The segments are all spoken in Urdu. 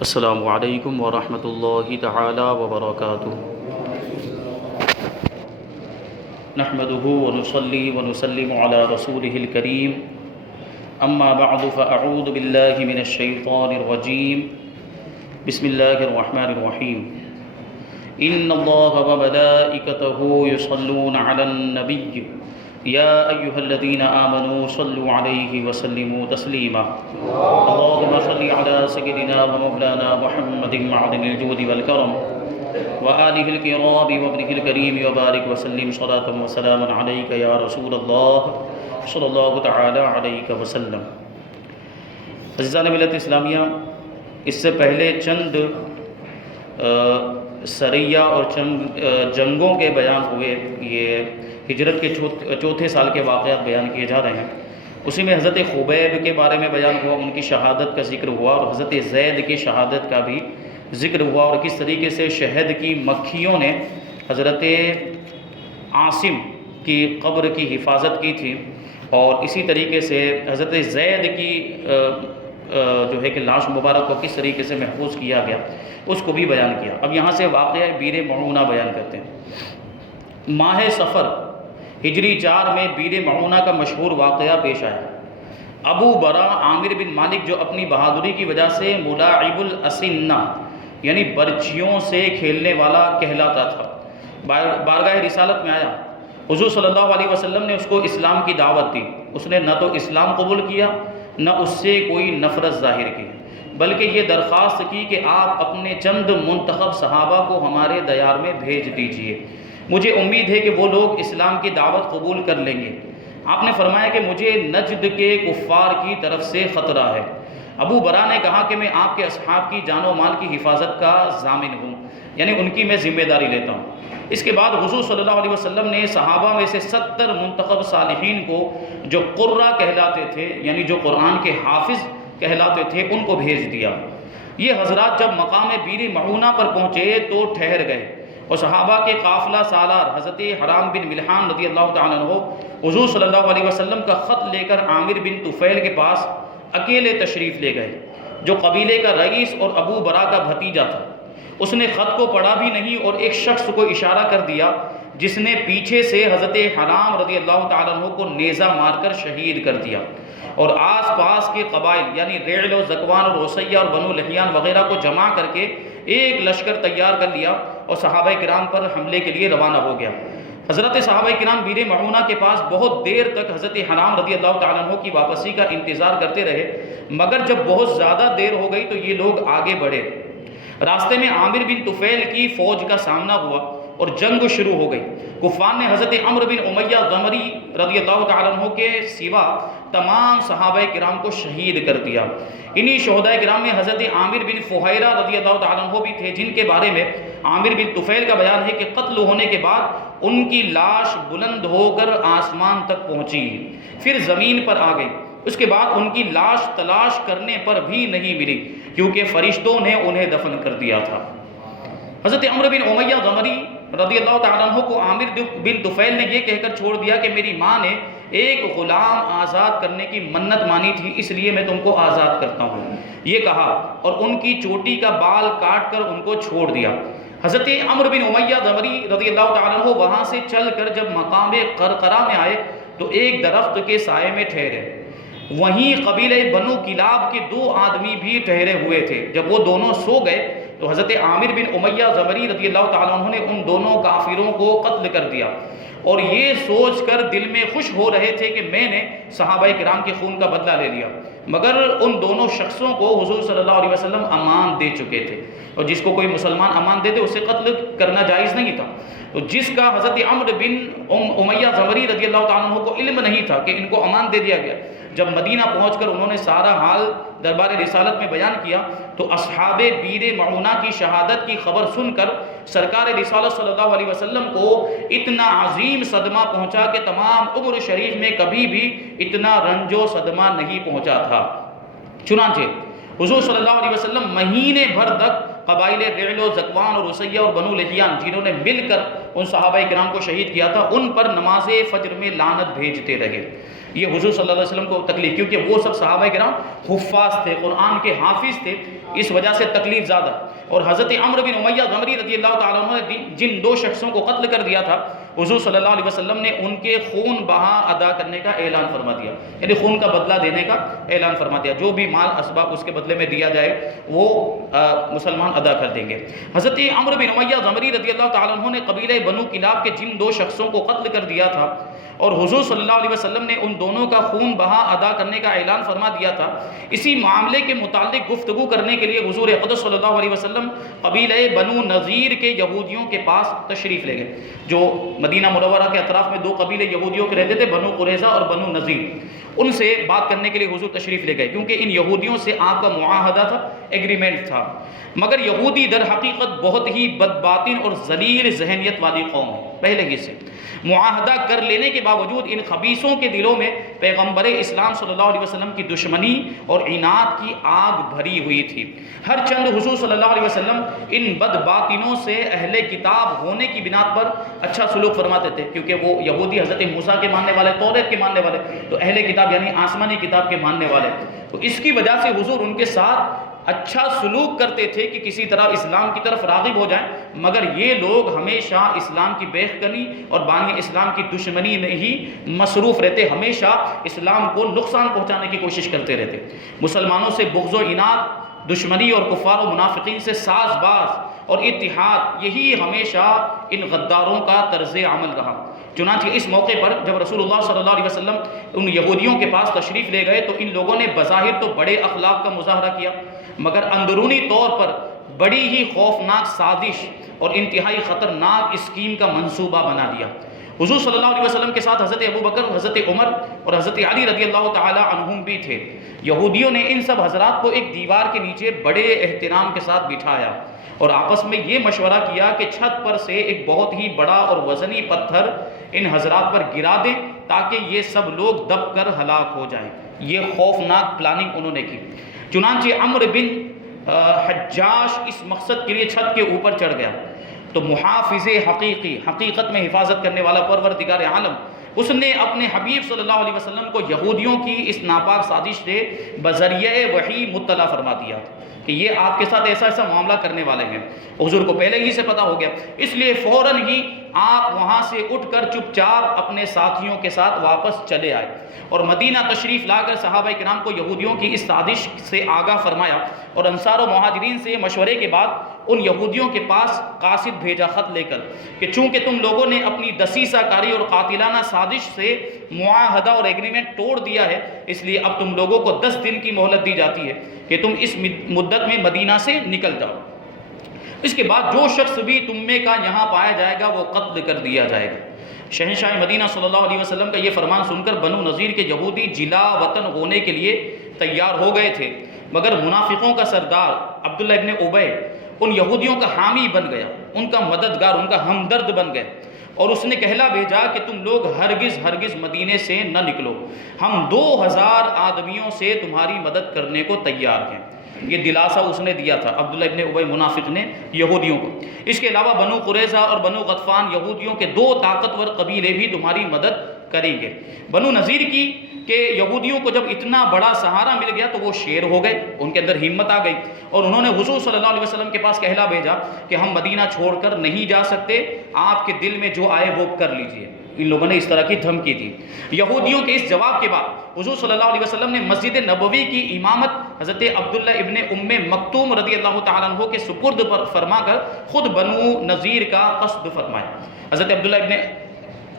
السلام علیکم ورحمۃ اللہ تعالی وبرکاتہ۔ نحمده ونصلي ونسلم على رسوله الكريم، اما بعد فاعوذ باللہ من الشیطان الرجیم، بسم اللہ الرحمن الرحیم۔ ان اللہ وملائکته یصلون علی النبی یا ایہا الذین آمنوا صلوا علیہ وسلموا تسلیما۔ اللہم صل علی سیدنا ومولانا محمد معدن الجود والکرم وآلہ الکرام وابنہ الکریم وبارک وسلم صلاۃ وسلام علیک یا رسول اللہ صلی اللہ تعالی علیہ وسلم۔ عزیزان ملت اسلامیہ، اس سے پہلے چند سریہ اور چند جنگوں کے بیان ہوئے، یہ ہجرت کے چوتھے سال کے واقعات بیان کیے جا رہے ہیں۔ اسی میں حضرت خبیب کے بارے میں بیان ہوا، ان کی شہادت کا ذکر ہوا، اور حضرت زید کی شہادت کا بھی ذکر ہوا، اور کس طریقے سے شہد کی مکھیوں نے حضرت عاصم کی قبر کی حفاظت کی تھی، اور اسی طریقے سے حضرت زید کی جو ہے کہ لاش مبارک کو کس طریقے سے محفوظ کیا گیا، اس کو بھی بیان کیا۔ اب یہاں سے واقعہ بیر معونہ بیان کرتے ہیں۔ ماہ صفر ہجری 4 میں بیر معونہ کا مشہور واقعہ پیش آیا۔ ابو برا عامر بن مالک، جو اپنی بہادری کی وجہ سے ملاعب الاسنہ یعنی برچھیوں سے کھیلنے والا کہلاتا تھا، بارگاہ رسالت میں آیا۔ حضور صلی اللہ علیہ وسلم نے اس کو اسلام کی دعوت دی۔ اس نے نہ تو اسلام قبول کیا، نہ اس سے کوئی نفرت ظاہر کی، بلکہ یہ درخواست کی کہ آپ اپنے چند منتخب صحابہ کو ہمارے دیار میں بھیج دیجئے، مجھے امید ہے کہ وہ لوگ اسلام کی دعوت قبول کر لیں گے۔ آپ نے فرمایا کہ مجھے نجد کے کفار کی طرف سے خطرہ ہے۔ ابو برا نے کہا کہ میں آپ کے اصحاب کی جان و مال کی حفاظت کا ضامن ہوں، یعنی ان کی میں ذمہ داری لیتا ہوں۔ اس کے بعد حضور صلی اللہ علیہ وسلم نے صحابہ میں سے 70 منتخب صالحین کو، جو قرہ کہلاتے تھے یعنی جو قرآن کے حافظ کہلاتے تھے، ان کو بھیج دیا۔ یہ حضرات جب مقام بیر معونہ پر پہنچے تو ٹھہر گئے، اور صحابہ کے قافلہ سالار حضرت حرام بن ملحان رضی اللہ تعالیٰ عنہ حضور صلی اللہ علیہ وسلم کا خط لے کر عامر بن طفیل کے پاس اکیلے تشریف لے گئے، جو قبیلے کا رئیس اور ابو برا کا بھتیجا تھا۔ اس نے خط کو پڑھا بھی نہیں، اور ایک شخص کو اشارہ کر دیا جس نے پیچھے سے حضرت حرام رضی اللہ تعالیٰ عنہ کو نیزہ مار کر شہید کر دیا، اور آس پاس کے قبائل یعنی ریعل و زکوان اور عصیہ اور بنو لحیان وغیرہ کو جمع کر کے ایک لشکر تیار کر لیا، اور صحابہ کرام پر حملے کے لیے روانہ ہو گیا۔ حضرت صحابہ کرام بیر معونہ کے پاس بہت دیر تک حضرت حرام رضی اللہ تعالیٰ عنہ کی واپسی کا انتظار کرتے رہے، مگر جب بہت زیادہ دیر ہو گئی تو یہ لوگ آگے بڑھے۔ راستے میں عامر بن طفیل کی فوج کا سامنا ہوا اور جنگ شروع ہو گئی۔ کفار نے حضرت عمرو بن امیہ ضمری رضی اللہ تعالیٰ عنہ کے سوا تمام صحابہ کرام کو شہید کر دیا۔ انہی شہداء کرام میں حضرت عامر بن فہیرہ رضی اللہ تعالیٰ عنہ بھی تھے، جن کے بارے میں عامر بن طفیل کا بیان ہے کہ قتل ہونے کے بعد ان کی لاش بلند ہو کر آسمان تک پہنچی، پھر زمین پر آ گئی۔ اس کے بعد ان کی لاش تلاش کرنے پر بھی نہیں ملی، کیونکہ فرشتوں نے انہیں دفن کر دیا تھا۔ حضرت عمرو بن امیہ ضمری رضی اللہ تعالیٰ عنہ کو عامر بن طفیل نے یہ کہہ کر چھوڑ دیا کہ میری ماں نے ایک غلام آزاد کرنے کی منت مانی تھی، اس لیے میں تم کو آزاد کرتا ہوں، یہ کہا، اور ان کی چوٹی کا بال کاٹ کر ان کو چھوڑ دیا۔ حضرت عمرو بن امیہ ضمری رضی اللہ تعالیٰ عنہ وہاں سے چل کر جب مقام قرقرہ میں آئے تو ایک درخت کے سائے میں ٹھہرے۔ وہیں قبیلہ بنو کلاب کے 2 آدمی بھی ٹھہرے ہوئے تھے۔ جب وہ دونوں سو گئے تو حضرت عامر بن امیہ ضمری رضی اللہ تعالیٰ عنہ نے ان دونوں کافروں کو قتل کر دیا، اور یہ سوچ کر دل میں خوش ہو رہے تھے کہ میں نے صحابہ کرام کے خون کا بدلہ لے لیا، مگر ان دونوں شخصوں کو حضور صلی اللہ علیہ وسلم امان دے چکے تھے، اور جس کو کوئی مسلمان امان دے دے اسے قتل کرنا جائز نہیں تھا۔ تو جس کا حضرت عمرو بن امیہ ضمری رضی اللہ تعالیٰ عنہ کو علم نہیں تھا کہ ان کو امان دے دیا گیا، جب مدینہ پہنچ کر انہوں نے سارا حال دربار رسالت میں بیان کیا تو اصحاب بیر معونہ کی شہادت کی خبر سن کر سرکار رسالت صلی اللہ علیہ وسلم کو اتنا عظیم صدمہ پہنچا کہ تمام عمر شریف میں کبھی بھی اتنا رنج و صدمہ نہیں پہنچا تھا۔ چنانچہ حضور صلی اللہ علیہ وسلم مہینے بھر تک قبائل رعل و ذکوان اور رسیہ اور بنو لحیان جنہوں نے مل کر ان صحابہ کرام کو شہید کیا تھا، ان پر نماز فجر میں لعنت بھیجتے رہے۔ یہ حضور صلی اللہ علیہ وسلم کو تکلیف، کیونکہ وہ سب صحابہ کرام حفاظ تھے، قرآن کے حافظ تھے، اس وجہ سے تکلیف زیادہ۔ اور حضرت عمرو بن امیہ ضمری رضی اللہ تعالیٰ عنہ نے جن 2 شخصوں کو قتل کر دیا تھا، حضور صلی اللہ علیہ وسلم نے ان کے خون بہا ادا کرنے کا اعلان فرما دیا، یعنی خون کا بدلہ دینے کا اعلان فرما دیا، جو بھی مال اسباب اس کے بدلے میں دیا جائے وہ مسلمان ادا کر دیں گے۔ حضرت عمرو بن امیہ ضمری رضی اللہ تعالیٰ عنہ نے قبیلہ بنو کلاب کے جن 2 شخصوں کو قتل کر دیا تھا اور حضور صلی اللہ علیہ وسلم نے ان دونوں کا خون بہا ادا کرنے کا اعلان فرما دیا تھا، اسی معاملے کے متعلق گفتگو کرنے کے لیے حضور اقدس صلی اللہ علیہ وسلم قبیلہ بنو نذیر کے یہودیوں کے پاس تشریف لے گئے۔ جو مدینہ منورہ کے اطراف میں 2 قبیلے یہودیوں کے رہتے تھے، بنو قریظہ اور بنو نذیر، ان سے بات کرنے کے لیے حضور تشریف لے گئے، کیونکہ ان یہودیوں سے آپ کا معاہدہ تھا، ایگریمنٹ تھا۔ مگر یہودی در حقیقت بہت ہی بدباطن اور ذلیل ذہنیت والی قوم ہے، پہلے ہی سے معاہدہ کر لینے کے باوجود ان خبیثوں کے دلوں میں پیغمبر اسلام صلی اللہ علیہ وسلم کی دشمنی اور عناد کی آگ بھری ہوئی تھی۔ ہر چند حضور صلی اللہ علیہ وسلم ان بدباطنوں سے اہل کتاب ہونے کی بنا پر اچھا سلوک فرماتے تھے، کیونکہ وہ یہودی حضرت موسیٰ کے ماننے والے، توریت کے ماننے والے، تو اہل کتاب یعنی آسمانی کتاب کے ماننے والے، تو اس کی وجہ سے حضور ان کے ساتھ اچھا سلوک کرتے تھے کہ کسی طرح اسلام کی طرف راغب ہو جائیں، مگر یہ لوگ ہمیشہ اسلام کی بیخکنی اور بانی اسلام کی دشمنی میں ہی مصروف رہتے، ہمیشہ اسلام کو نقصان پہنچانے کی کوشش کرتے رہتے۔ مسلمانوں سے بغض و عناد، دشمنی اور کفار و منافقین سے ساز باز اور اتحاد، یہی ہمیشہ ان غداروں کا طرز عمل رہا۔ چنانچہ اس موقع پر جب رسول اللہ صلی اللہ علیہ وسلم ان یہودیوں کے پاس تشریف لے گئے تو ان لوگوں نے بظاہر تو بڑے اخلاق کا مظاہرہ کیا، مگر اندرونی طور پر بڑی ہی خوفناک سازش اور انتہائی خطرناک اسکیم کا منصوبہ بنا لیا۔ حضور صلی اللہ علیہ وسلم کے ساتھ حضرت ابوبکر، حضرت عمر اور حضرت علی رضی اللہ تعالی عنہم بھی تھے۔ یہودیوں نے ان سب حضرات کو ایک دیوار کے نیچے بڑے احترام کے ساتھ بٹھایا اور آپس میں یہ مشورہ کیا کہ چھت پر سے ایک بہت ہی بڑا اور وزنی پتھر ان حضرات پر گرا دیں تاکہ یہ سب لوگ دب کر ہلاک ہو جائیں۔ یہ خوفناک پلاننگ انہوں نے کی۔ چنانچہ عمرو بن حجاش اس مقصد کے لیے چھت کے اوپر چڑھ گیا، تو محافظ حقیقی، حقیقت میں حفاظت کرنے والا پروردگار عالم، اس نے اپنے حبیب صلی اللہ علیہ وسلم کو یہودیوں کی اس ناپاک سازش سے بذریعہ وحی مطلع فرما دیا کہ یہ آپ کے ساتھ ایسا ایسا معاملہ کرنے والے ہیں۔ حضور کو پہلے ہی سے پتہ ہو گیا، اس لیے فوراً ہی آپ وہاں سے اٹھ کر چپ چاپ اپنے ساتھیوں کے ساتھ واپس چلے آئے اور مدینہ تشریف لا کر صحابہ کرام کو یہودیوں کی اس سازش سے آگاہ فرمایا، اور انصار و مہاجرین سے مشورے کے بعد ان یہودیوں کے پاس قاصد بھیجا خط لے کر کہ چونکہ تم لوگوں نے اپنی دسیسہ کاری اور قاتلانہ سازش سے معاہدہ اور ایگریمنٹ توڑ دیا ہے، اس لیے اب تم لوگوں کو 10 دن کی مہلت دی جاتی ہے کہ تم اس مدت میں مدینہ سے نکل جاؤ، اس کے بعد جو شخص بھی تم میں کا یہاں پایا جائے گا وہ قتل کر دیا جائے گا۔ شہنشاہ مدینہ صلی اللہ علیہ وسلم کا یہ فرمان سن کر بنو نذیر کے یہودی جلا وطن ہونے کے لیے تیار ہو گئے تھے، مگر منافقوں کا سردار عبداللہ ابن ابی ان یہودیوں کا حامی بن گیا، ان کا مددگار، ان کا ہمدرد بن گئے، اور اس نے کہلا بھیجا کہ تم لوگ ہرگز مدینے سے نہ نکلو، ہم 2000 آدمیوں سے تمہاری مدد کرنے کو تیار ہیں۔ یہ دلاسا اس نے دیا تھا عبداللہ ابن ابی منافق نے یہودیوں کو۔ اس کے علاوہ بنو قریظہ اور بنو غطفان یہودیوں کے 2 طاقتور قبیلے بھی تمہاری مدد کریں گے۔ بنو نذیر کی کہ یہودیوں کو جب اتنا بڑا سہارا مل گیا تو وہ شیر ہو گئے، ان کے اندر ہمت آ گئی، اور انہوں نے حضور صلی اللہ علیہ وسلم کے پاس کہلا بھیجا کہ ہم مدینہ چھوڑ کر نہیں جا سکتے، آپ کے دل میں جو آئے وہ کر لیجئے۔ ان لوگوں نے اس طرح کی دھمکی دی۔ یہودیوں کے اس جواب کے بعد حضور صلی اللہ علیہ وسلم نے مسجد نبوی کی امامت حضرت عبداللہ ابن مکتوم رضی اللہ تعالیٰ عنہ کے سپرد پر فرما کر خود بنو نذیر کا قصد فرمایا۔ حضرت عبداللہ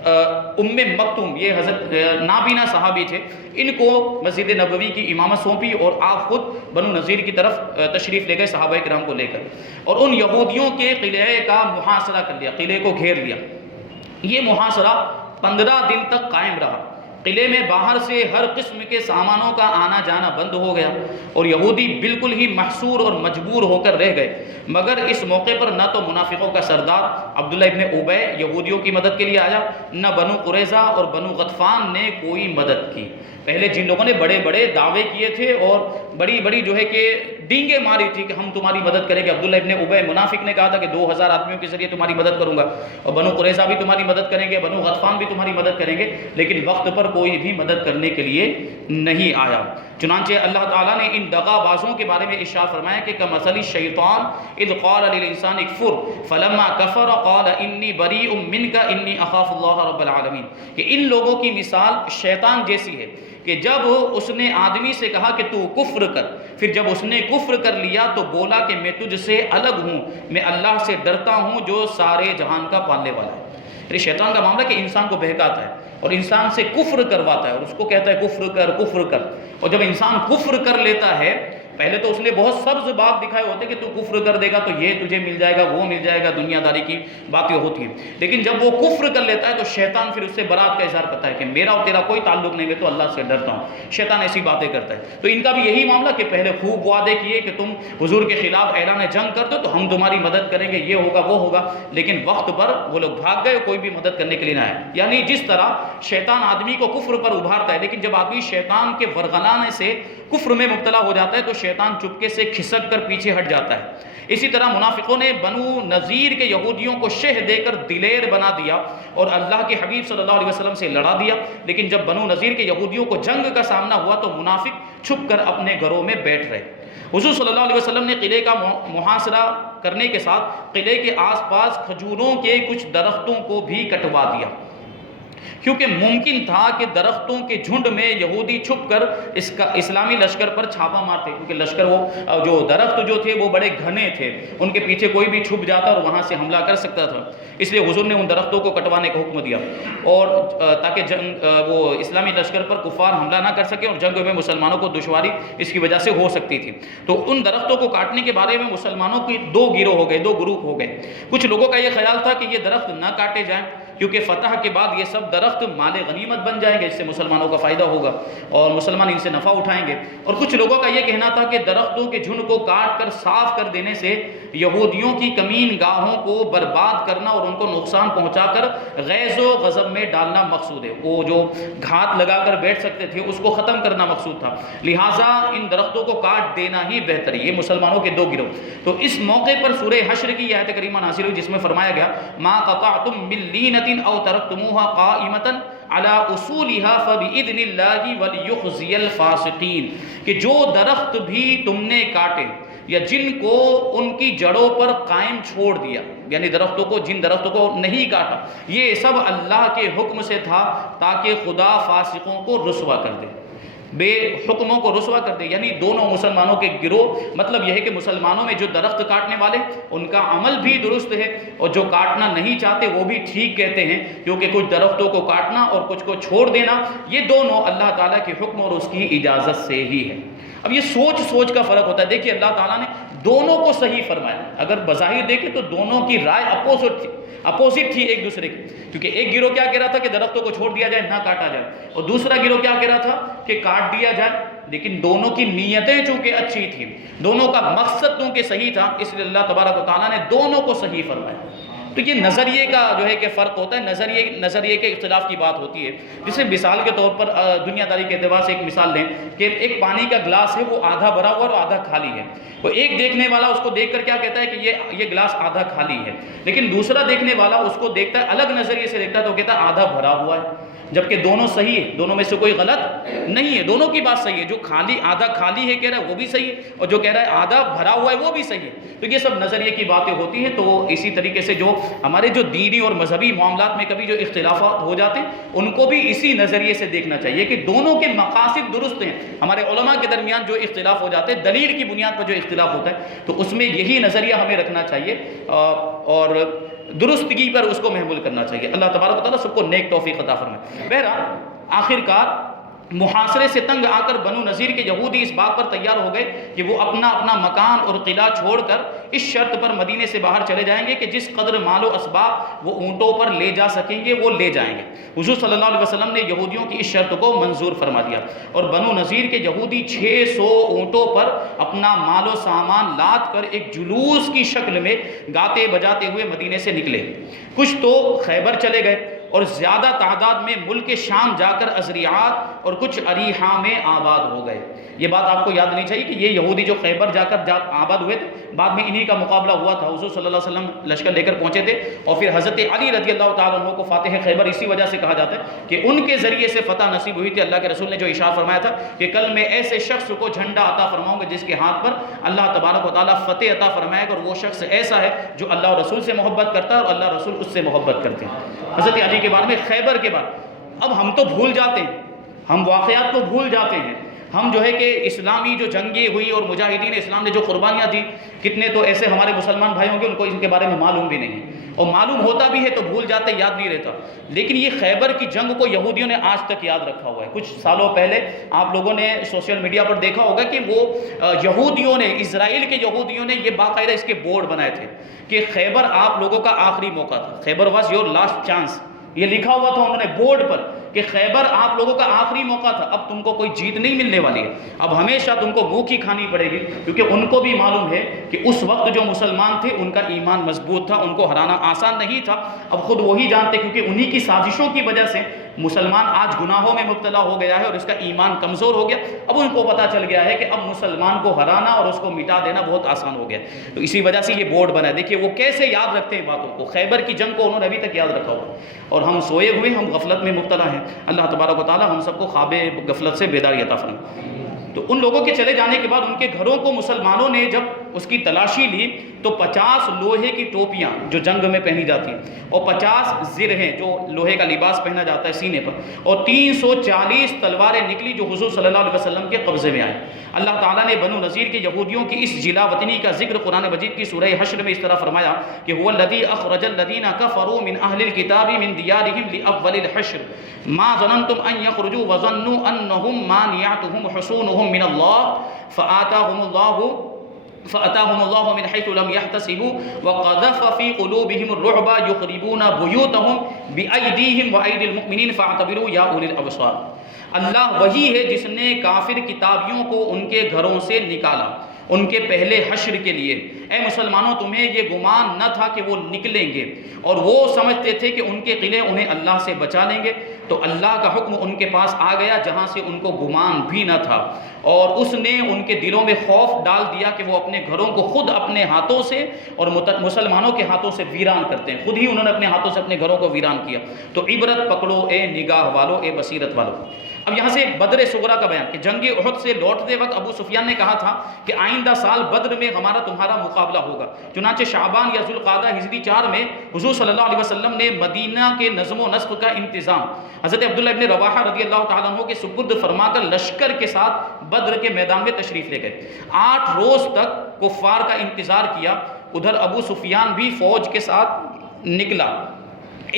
ابن مکتوم یہ حضرت نابینا صحابی تھے، ان کو مسجد نبوی کی امامت سونپی اور آپ خود بنو نذیر کی طرف تشریف لے گئے صحابہ کرام کو لے کر، اور ان یہودیوں کے قلعے کا محاصرہ کر لیا، قلعے کو گھیر لیا۔ یہ محاصرہ 15 دن تک قائم رہا۔ قلعے میں باہر سے ہر قسم کے سامانوں کا آنا جانا بند ہو گیا اور یہودی بالکل ہی محصور اور مجبور ہو کر رہ گئے۔ مگر اس موقع پر نہ تو منافقوں کا سردار عبداللہ ابن ابی یہودیوں کی مدد کے لیے آیا، نہ بنو قریظہ اور بنو غطفان نے کوئی مدد کی۔ پہلے جن لوگوں نے بڑے بڑے دعوے کیے تھے اور بڑی بڑی جو ہے کہ ڈینگیں ماری تھی کہ ہم تمہاری مدد کریں گے، عبداللہ ابن ابی منافق نے کہا تھا کہ 2000 آدمیوں کے ذریعے تمہاری مدد کروں گا، اور بنو قریظہ بھی تمہاری مدد کریں گے، بنو غطفان بھی تمہاری مدد کریں گے، لیکن وقت پر کوئی بھی مدد کرنے کے لیے نہیں آیا۔ چنانچہ اللہ تعالیٰ نے ان دغا بازوں کے بارے میں ارشاد فرمایا کہ کمثل الشیطان اذ قال للانسان اکفر فلما کفر قال انی بریء منک انی اخاف اللہ رب العالمین، کہ ان لوگوں کی مثال شیطان جیسی ہے کہ جب اس نے آدمی سے کہا کہ تو کفر کر، پھر جب اس نے کفر کر لیا تو بولا کہ میں تجھ سے الگ ہوں، میں اللہ سے ڈرتا ہوں جو سارے جہان کا پالنے والا ہے۔ یعنی شیطان کا معاملہ کہ انسان کو بہکاتا ہے اور انسان سے کفر کرواتا ہے اور اس کو کہتا ہے کفر کر، اور جب انسان کفر کر لیتا ہے، پہلے تو اس نے بہت سبز باغ دکھائے ہوتے کہ تو کفر کر دے گا تو یہ تجھے مل جائے گا، وہ مل جائے گا، دنیا داری کی باتیں ہوتی ہیں، لیکن جب وہ کفر کر لیتا ہے تو شیطان پھر اس سے برات کا اظہار کرتا ہے کہ میرا اور تیرا کوئی تعلق نہیں ہے، تو اللہ سے ڈرتا ہوں۔ شیطان ایسی باتیں کرتا ہے۔ تو ان کا بھی یہی معاملہ کہ پہلے خوب وعدے کیے کہ تم حضور کے خلاف اعلان جنگ کر دو تو ہم تمہاری مدد کریں گے، یہ ہوگا وہ ہوگا، لیکن وقت پر وہ لوگ بھاگ گئے، کوئی بھی مدد کرنے کے لیے نہ آئے۔ یعنی جس طرح شیطان آدمی کو کفر پر ابھارتا ہے، لیکن جب آدمی شیطان کے ورغلانے سے کفر میں مبتلا ہو جاتا ہے تو شیطان چپکے سے کھسک کر پیچھے ہٹ جاتا ہے۔ اسی طرح منافقوں نے بنو نذیر کے یہودیوں کو شہ دے کر دلیر بنا دیا اور اللہ کے حبیب صلی اللہ علیہ وسلم سے لڑا دیا، لیکن جب بنو نذیر کے یہودیوں کو جنگ کا سامنا ہوا تو منافق چھپ کر اپنے گھروں میں بیٹھ رہے۔ حضور صلی اللہ علیہ وسلم نے قلعے کا محاصرہ کرنے کے ساتھ قلعے کے آس پاس کھجوروں کے کچھ درختوں کو بھی کٹوا دیا، کیونکہ ممکن تھا کہ درختوں کے جھنڈ میں یہودی چھپ کر اس کا اسلامی لشکر پر چھاپا مارتے، کیونکہ لشکر وہ جو درخت جو تھے وہ بڑے گھنے تھے، ان کے پیچھے کوئی بھی چھپ جاتا اور وہاں سے حملہ کر سکتا تھا، اس لیے حضور نے ان درختوں کو کٹوانے کا حکم دیا، اور تاکہ وہ اسلامی لشکر پر کفار حملہ نہ کر سکے اور جنگ میں مسلمانوں کو دشواری اس کی وجہ سے ہو سکتی تھی۔ تو ان درختوں کو کاٹنے کے بارے میں مسلمانوں کی دو گروہ ہو گئے، دو گروپ ہو گئے۔ کچھ لوگوں کا یہ خیال تھا کہ یہ درخت نہ کاٹے جائیں کیونکہ فتح کے بعد یہ سب درخت مال غنیمت بن جائیں گے، اس سے مسلمانوں کا فائدہ ہوگا اور مسلمان ان سے نفع اٹھائیں گے، اور کچھ لوگوں کا یہ کہنا تھا کہ درختوں کے جھنڈ کو کاٹ کر صاف کر دینے سے یہودیوں کی کمین گاہوں کو برباد کرنا اور ان کو نقصان پہنچا کر غیظ و غضب میں ڈالنا مقصود ہے، وہ جو گھات لگا کر بیٹھ سکتے تھے اس کو ختم کرنا مقصود تھا، لہٰذا ان درختوں کو کاٹ دینا ہی بہتر ہے۔ یہ مسلمانوں کے دو گروہ۔ تو اس موقع پر سورہ حشر کی یہ آیت کریمہ نازل ہوئی جس میں فرمایا گیا ما قطعتم من لینۃ او ترکتموها قائمۃ علی اصولها فباذن اللہ ولیخزی الفاسقین، کہ جو درخت بھی تم نے کاٹے یا جن کو ان کی جڑوں پر قائم چھوڑ دیا، یعنی درختوں کو، جن درختوں کو نہیں کاٹا، یہ سب اللہ کے حکم سے تھا تاکہ خدا فاسقوں کو رسوا کر دے، بے حکموں کو رسوا کر دے۔ یعنی دونوں مسلمانوں کے گروہ، مطلب یہ ہے کہ مسلمانوں میں جو درخت کاٹنے والے ان کا عمل بھی درست ہے اور جو کاٹنا نہیں چاہتے وہ بھی ٹھیک کہتے ہیں، کیونکہ کچھ درختوں کو کاٹنا اور کچھ کو چھوڑ دینا یہ دونوں اللہ تعالیٰ کے حکم اور اس کی اجازت سے ہی ہے۔ اب یہ سوچ کا فرق ہوتا ہے۔ دیکھیے اللہ تعالیٰ نے دونوں کو صحیح فرمایا، اگر بظاہر دیکھیں تو دونوں کی رائے اپوزٹ تھی ایک دوسرے کی، کیونکہ ایک گروہ کیا کہہ رہا تھا کہ درختوں کو چھوڑ دیا جائے، نہ کاٹا جائے، اور دوسرا گروہ کیا کہہ رہا تھا کہ کاٹ دیا جائے، لیکن دونوں کی نیتیں چونکہ اچھی تھیں، دونوں کا مقصد چونکہ صحیح تھا، اس لیے اللہ تبارک و تعالیٰ نے دونوں کو صحیح فرمایا۔ تو یہ نظریے کا جو ہے کہ فرق ہوتا ہے، نظریے کے اختلاف کی بات ہوتی ہے۔ جسے مثال کے طور پر دنیا داری کے اعتبار سے ایک مثال دیں کہ ایک پانی کا گلاس ہے، وہ آدھا بھرا ہوا اور آدھا خالی ہے، وہ ایک دیکھنے والا اس کو دیکھ کر کیا کہتا ہے کہ یہ گلاس آدھا خالی ہے، لیکن دوسرا دیکھنے والا اس کو دیکھتا ہے، الگ نظریے سے دیکھتا ہے تو کہتا ہے آدھا بھرا ہوا ہے، جبکہ دونوں صحیح ہے، دونوں میں سے کوئی غلط نہیں ہے، دونوں کی بات صحیح ہے۔ جو آدھا خالی ہے کہہ رہا ہے وہ بھی صحیح ہے، اور جو کہہ رہا ہے آدھا بھرا ہوا ہے وہ بھی صحیح ہے۔ تو یہ سب نظریے کی باتیں ہوتی ہیں۔ تو اسی طریقے سے جو ہمارے جو دینی اور مذہبی معاملات میں کبھی جو اختلافات ہو جاتے ہیں ان کو بھی اسی نظریے سے دیکھنا چاہیے کہ دونوں کے مقاصد درست ہیں۔ ہمارے علماء کے درمیان جو اختلاف ہو جاتے ہیں دلیل کی بنیاد پر جو اختلاف ہوتا ہے تو اس میں یہی نظریہ ہمیں رکھنا چاہیے اور درستگی پر اس کو محمول کرنا چاہیے۔ اللہ تبارک و تعالیٰ سب کو نیک توفیق عطا فرمائے۔ بہرحال آخر کار محاصرے سے تنگ آ کر بنو نذیر کے یہودی اس بات پر تیار ہو گئے کہ وہ اپنا اپنا مکان اور قلعہ چھوڑ کر اس شرط پر مدینے سے باہر چلے جائیں گے کہ جس قدر مال و اسباب وہ اونٹوں پر لے جا سکیں گے وہ لے جائیں گے۔ حضور صلی اللہ علیہ وسلم نے یہودیوں کی اس شرط کو منظور فرما دیا، اور بنو نذیر کے یہودی 600 اونٹوں پر اپنا مال و سامان لاد کر ایک جلوس کی شکل میں گاتے بجاتے ہوئے مدینے سے نکلے۔ کچھ تو خیبر چلے گئے اور زیادہ تعداد میں ملک شام جا کر ازریعات اور کچھ اریحا میں آباد ہو گئے۔ یہ بات آپ کو یاد نہیں چاہیے کہ یہ یہودی جو خیبر جا کر آباد ہوئے تھے، بعد میں انہی کا مقابلہ ہوا تھا۔ حضور صلی اللہ علیہ وسلم لشکر لے کر پہنچے تھے، اور پھر حضرت علی رضی اللہ تعالیٰ عنہ کو فاتح خیبر اسی وجہ سے کہا جاتا ہے کہ ان کے ذریعے سے فتح نصیب ہوئی تھی۔ اللہ کے رسول نے جو ارشاد فرمایا تھا کہ کل میں ایسے شخص کو جھنڈا عطا فرماؤں گا جس کے ہاتھ پر اللہ تبارک و تعالیٰ فتح عطا فرمائے گا، اور وہ شخص ایسا ہے جو اللہ اور رسول سے محبت کرتا ہے اور اللہ رسول اس سے محبت کرتے ہیں۔ حضرت علی کے بارے میں خیبر کے بعد اب ہم تو بھول جاتے ہیں، ہم واقعات کو بھول جاتے ہیں، ہم جو ہے کہ اسلامی جو جنگیں ہوئی اور مجاہدین اسلام نے جو قربانیاں دی، کتنے تو ایسے ہمارے مسلمان بھائی ہوں گے ان کو ان کے بارے میں معلوم بھی نہیں ہے، اور معلوم ہوتا بھی ہے تو بھول جاتے، یاد نہیں رہتا۔ لیکن یہ خیبر کی جنگ کو یہودیوں نے آج تک یاد رکھا ہوا ہے۔ کچھ سالوں پہلے آپ لوگوں نے سوشل میڈیا پر دیکھا ہوگا کہ وہ یہودیوں نے، اسرائیل کے یہودیوں نے یہ باقاعدہ اس کے بورڈ بنائے تھے کہ خیبر آپ لوگوں کا آخری موقع تھا، خیبر واز یور لاسٹ چانس، یہ لکھا ہوا تھا انہوں نے بورڈ پر کہ خیبر آپ لوگوں کا آخری موقع تھا، اب تم کو کوئی جیت نہیں ملنے والی ہے، اب ہمیشہ تم کو منہ کی کھانی پڑے گی، کیونکہ ان کو بھی معلوم ہے کہ اس وقت جو مسلمان تھے ان کا ایمان مضبوط تھا، ان کو ہرانا آسان نہیں تھا۔ اب خود وہی جانتے کیونکہ انہی کی سازشوں کی وجہ سے مسلمان آج گناہوں میں مبتلا ہو گیا ہے اور اس کا ایمان کمزور ہو گیا۔ اب ان کو پتہ چل گیا ہے کہ اب مسلمان کو ہرانا اور اس کو مٹا دینا بہت آسان ہو گیا، تو اسی وجہ سے یہ بورڈ بنا ہے۔ دیکھیے وہ کیسے یاد رکھتے ہیں باتوں کو، خیبر کی جنگ کو انہوں نے ابھی تک یاد رکھا ہوا، اور ہم سوئے ہوئے، ہم غفلت میں مبتلا ہیں۔ اللہ تبارک و تعالی ہم سب کو خواب غفلت سے بیداری عطا فرمائے۔ تو ان لوگوں کے چلے جانے کے بعد ان کے گھروں کو مسلمانوں نے جب اس کی تلاشی لی تو 50 لوہے کی ٹوپیاں جو جنگ میں پہنی جاتی ہیں، اور 50 زرہیں جو لوہے کا لباس پہنا جاتا ہے سینے پر، اور 340 تلواریں نکلی جو حضور صلی اللہ علیہ وسلم کے قبضے میں آئیں۔ اللہ تعالیٰ نے بنو نذیر کے یہودیوں کی اس جلا وطنی کا ذکر قرآن مجید کی سورہ حشر میں اس طرح فرمایا کہ هو الذی اخرج الذین کفروا من اہل الکتاب من دیارہم لاول الحشر ما ظننتم ان یخرجوا وظنوا انہم مانعتہم حصونہم من اللہ فأتاهم الله من حيث لم يحتسبوا وقذف في قلوبهم الرعب يخربون بيوتهم بأيديهم وأيدي المؤمنين فاعتبروا يا أولي الأبصار۔ اللہ وہی ہے جس نے کافر کتابیوں کو ان کے گھروں سے نکالا ان کے پہلے حشر کے لیے۔ اے مسلمانوں تمہیں یہ گمان نہ تھا کہ وہ نکلیں گے، اور وہ سمجھتے تھے کہ ان کے قلعے انہیں اللہ سے بچا لیں گے، تو اللہ کا حکم ان کے پاس آ گیا جہاں سے ان کو گمان بھی نہ تھا، اور اس نے ان کے دلوں میں خوف ڈال دیا کہ وہ اپنے گھروں کو خود اپنے ہاتھوں سے اور مسلمانوں کے ہاتھوں سے ویران کرتے ہیں۔ خود ہی انہوں نے اپنے ہاتھوں سے اپنے گھروں کو ویران کیا۔ تو عبرت پکڑو اے نگاہ والو، اے بصیرت والو۔ اب یہاں سے بدر صغریٰ کا بیان کہ جنگ احد سے لوٹتے وقت ابو سفیان نے کہا تھا کہ آئندہ سال بدر میں ہمارا تمہارا مقابلہ ہوگا۔ چنانچہ شعبان یا ذوالقعدہ ہجری 4 میں حضور صلی اللہ علیہ وسلم نے مدینہ کے نظم و نسق کا انتظام حضرت عبداللہ ابن رواحہ رضی اللہ تعالیٰ عنہ کے سپرد فرما کر لشکر کے ساتھ بدر کے میدان میں تشریف لے گئے۔ 8 روز تک کفار کا انتظار کیا۔ ادھر ابو سفیان بھی فوج کے ساتھ نکلا۔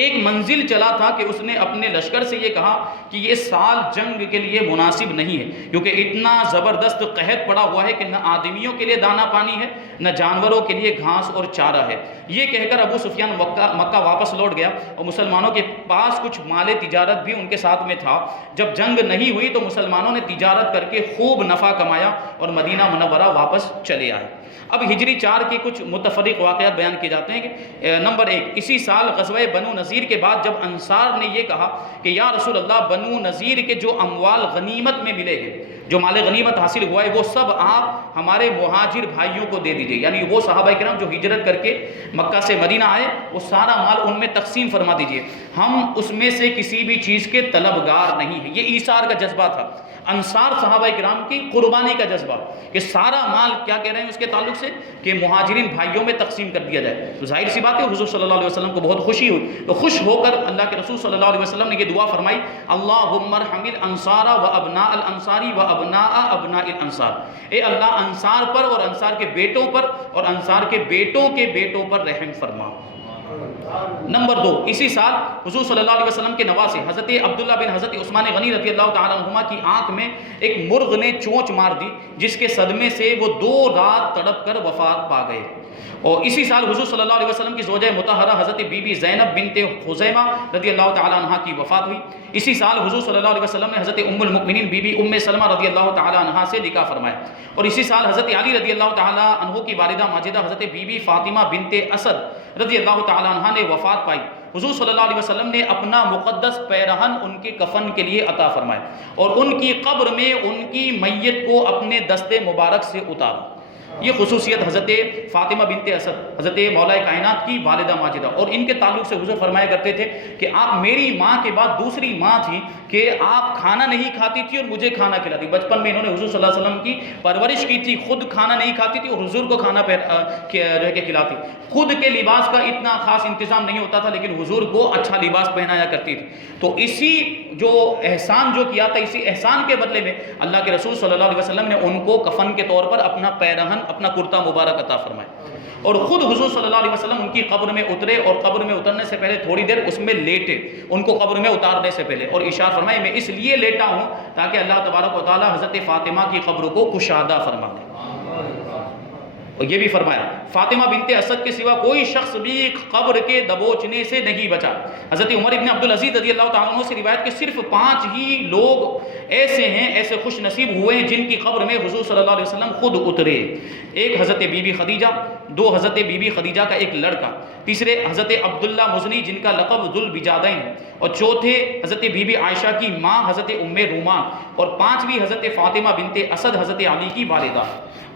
ایک منزل چلا تھا کہ اس نے اپنے لشکر سے یہ کہا کہ یہ سال جنگ کے لیے مناسب نہیں ہے، کیونکہ اتنا زبردست قحط پڑا ہوا ہے کہ نہ آدمیوں کے لیے دانا پانی ہے نہ جانوروں کے لیے گھاس اور چارہ ہے۔ یہ کہہ کر ابو سفیان مکہ واپس لوٹ گیا، اور مسلمانوں کے پاس کچھ مال تجارت بھی ان کے ساتھ میں تھا۔ جب جنگ نہیں ہوئی تو مسلمانوں نے تجارت کر کے خوب نفع کمایا اور مدینہ منورہ واپس چلے آئے۔ اب ہجری 4 کے کچھ متفرق واقعات بیان کیے جاتے ہیں کہ نمبر 1، اسی سال غزوہ بنو نذیر کے بعد جب انصار نے یہ کہا کہ یا رسول اللہ، بنو نذیر کے جو اموال غنیمت میں ملے ہیں، جو مال غنیمت حاصل ہوا ہے، وہ سب آپ ہمارے مہاجر بھائیوں کو دے دیجئے، یعنی وہ صحابہ کرام جو ہجرت کر کے مکہ سے مدینہ آئے، وہ سارا مال ان میں تقسیم فرما دیجئے، ہم اس میں سے کسی بھی چیز کے طلبگار نہیں ہیں۔ یہ ایثار کا جذبہ تھا، انصار صحابہ کرام کی قربانی کا جذبہ، کہ سارا مال کیا کہہ رہے ہیں اس کے تعلق سے کہ مہاجرین بھائیوں میں تقسیم کر دیا جائے۔ تو ظاہر سی بات ہے حضور صلی اللہ علیہ وسلم کو بہت خوشی ہوئی، تو خوش ہو کر اللہ کے رسول صلی اللہ علیہ وسلم نے یہ دعا فرمائی، اللہم ارحم الانصار و ابناء الانصار و ابناء ابناء الانصار، اے اللہ انصار پر اور انصار کے بیٹوں پر اور انصار کے بیٹوں پر رحم فرما۔ نمبر 2، اسی سال حضور صلی اللہ علیہ وسلم کے نواسے حضرت عبداللہ بن حضرت عثمان غنی رضی اللہ تعالیٰ عنہما کی آنکھ میں ایک مرغ نے چونچ مار دی، جس کے صدمے سے وہ 2 رات تڑپ کر وفات پا گئے۔ اور اسی سال حضور صلی اللہ علیہ وسلم کی زوجہ مطہرہ حضرت بی بی زینب بنت خزیمہ رضی اللہ تعالیٰ عنہ کی وفات ہوئی۔ اسی سال حضور صلی اللہ علیہ وسلم نے حضرت ام المؤمنین بی بی ام سلمہ رضی اللہ تعالیٰ عنہ سے نکاح فرمایا۔ اور اسی سال حضرت علی رضی اللہ تعالیٰ عنہ کی والدہ ماجدہ حضرت بی بی فاطمہ بنت اسد رضی اللہ تعالیٰ عنہ نے وفات پائی۔ حضور صلی اللہ علیہ وسلم نے اپنا مقدس پیرہن ان کے کفن کے لیے عطا فرمایا اور ان کی قبر میں ان کی میت کو اپنے دست مبارک سے اتارا۔ یہ خصوصیت حضرت فاطمہ بنت اسد حضرت مولا کائنات کی والدہ ماجدہ، اور ان کے تعلق سے حضور فرمایا کرتے تھے کہ آپ میری ماں کے بعد دوسری ماں تھی کہ آپ کھانا نہیں کھاتی تھی اور مجھے کھانا کھلاتی۔ بچپن میں انہوں نے حضور صلی اللہ علیہ وسلم کی پرورش کی تھی، خود کھانا نہیں کھاتی تھی اور حضور کو کھانا جو ہے کہ کھلاتی۔ خود کے لباس کا اتنا خاص انتظام نہیں ہوتا تھا لیکن حضور کو اچھا لباس پہنایا کرتی تھی۔ تو اسی جو احسان جو کیا تھا، اسی احسان کے بدلے میں اللہ کے رسول صلی اللہ علیہ وسلم نے ان کو کفن کے طور پر اپنا پیرہن، اپنا کرتا مبارک عطا فرمایا، اور خود حضور صلی اللہ علیہ وسلم ان کی قبر میں اترے اور قبر میں اترنے سے پہلے تھوڑی دیر اس میں لیٹے، ان کو قبر میں اتارنے سے پہلے، اور ارشاد فرمائے میں اس لیے لیٹا ہوں تاکہ اللہ تبارک و تعالی حضرت فاطمہ کی قبر کو کشادہ فرما دے۔ اور یہ بھی فرمایا فاطمہ بنت اسد کے سوا کوئی شخص بھی قبر کے دبوچنے سے نہیں بچا۔ حضرت عمر ابن عبدالعزیز رضی اللہ تعالیٰ عنہ سے روایت کہ صرف 5 ہی لوگ ایسے ہیں، ایسے خوش نصیب ہوئے ہیں جن کی قبر میں حضور صلی اللہ علیہ وسلم خود اترے۔ ایک حضرت بی بی خدیجہ، 2 حضرت بی بی خدیجہ کا ایک لڑکا، تیسرے حضرت عبداللہ مزنی جن کا لقب ذوالبجادین ہے، اور چوتھے حضرت بی بی عائشہ کی ماں حضرت ام رومان، اور 5ویں حضرت فاطمہ بنت اسد حضرت علی کی والدہ۔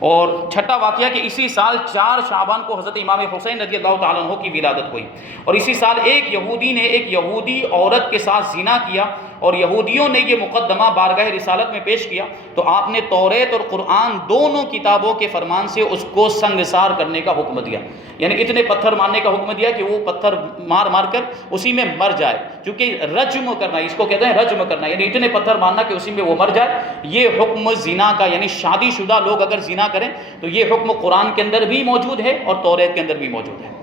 اور چھٹا واقعہ کہ اسی سال 4 شعبان کو حضرت امام حسین رضی اللہ تعالیٰ عنہ کی ولادت ہوئی، اور اسی سال ایک یہودی نے ایک یہودی عورت کے ساتھ زنا کیا اور یہودیوں نے یہ مقدمہ بارگاہ رسالت میں پیش کیا تو آپ نے توریت اور قرآن دونوں کتابوں کے فرمان سے اس کو سنگسار کرنے کا حکم دیا، یعنی اتنے پتھر مارنے کا حکم دیا کہ وہ پتھر مار مار کر اسی میں مر جائے، چونکہ رجم کرنا، اس کو کہتے ہیں رجم کرنا، یعنی اتنے پتھر مارنا کہ اسی میں وہ مر جائے۔ یہ حکم زنا کا، یعنی شادی شدہ لوگ اگر زنا کریں تو یہ حکم قرآن کے اندر بھی موجود ہے اور توریت کے اندر بھی موجود ہے۔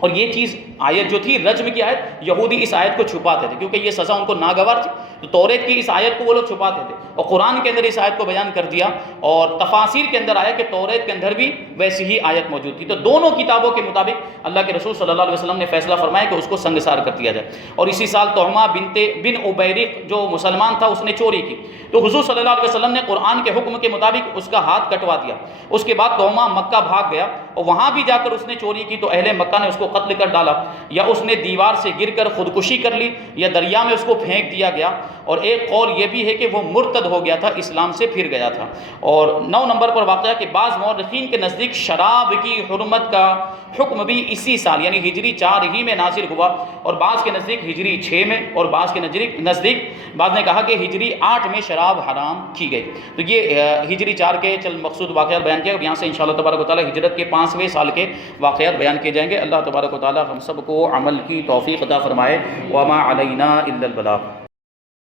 اور یہ چیز آیت جو تھی رجم کی آیت، یہودی اس آیت کو چھپاتے تھے کیونکہ یہ سزا ان کو ناگوار تھی، تو توریت کی اس آیت کو وہ لوگ چھپاتے تھے، اور قرآن کے اندر اس آیت کو بیان کر دیا، اور تفاسیر کے اندر آیا کہ توریت کے اندر بھی ویسی ہی آیت موجود تھی۔ تو دونوں کتابوں کے مطابق اللہ کے رسول صلی اللہ علیہ وسلم نے فیصلہ فرمایا کہ اس کو سنگسار کر دیا جائے۔ اور اسی سال تہمہ بن عبیرق جو مسلمان تھا اس نے چوری کی، تو حضور صلی اللہ علیہ وسلم نے قرآن کے حکم کے مطابق اس کا ہاتھ کٹوا دیا۔ اس کے بعد تہمہ مکہ بھاگ گیا اور وہاں بھی جا کر اس نے چوری کی تو اہل مکہ نے اس کو قتل کر ڈالا، یا اس نے دیوار سے گر کر خودکشی کر لی، یا دریا میں اس کو پھینک دیا گیا، اور ایک قول یہ بھی ہے کہ وہ مرتد ہو گیا تھا، اسلام سے پھر گیا تھا۔ اور 9 نمبر پر واقعہ کہ بعض مورخین کے نزدیک شراب کی حرمت کا حکم بھی اسی سال یعنی ہجری 4 ہی میں نازل ہوا، اور بعض کے نزدیک ہجری 6 میں، اور بعض کے نزدیک بعض نے کہا کہ ہجری 8 میں شراب حرام کی گئی۔ تو یہ ہجری 4 کے چند مقصود واقعات بیان کیا، یہاں سے انشاءاللہ تبارک و تعالی ہجرت کے 5ویں سال کے واقعات بیان کیے جائیں گے۔ اللہ تبارک و تعالی ہم سب کو عمل کی توفیق عطا فرمائے۔ وما علینا الا البلاغ۔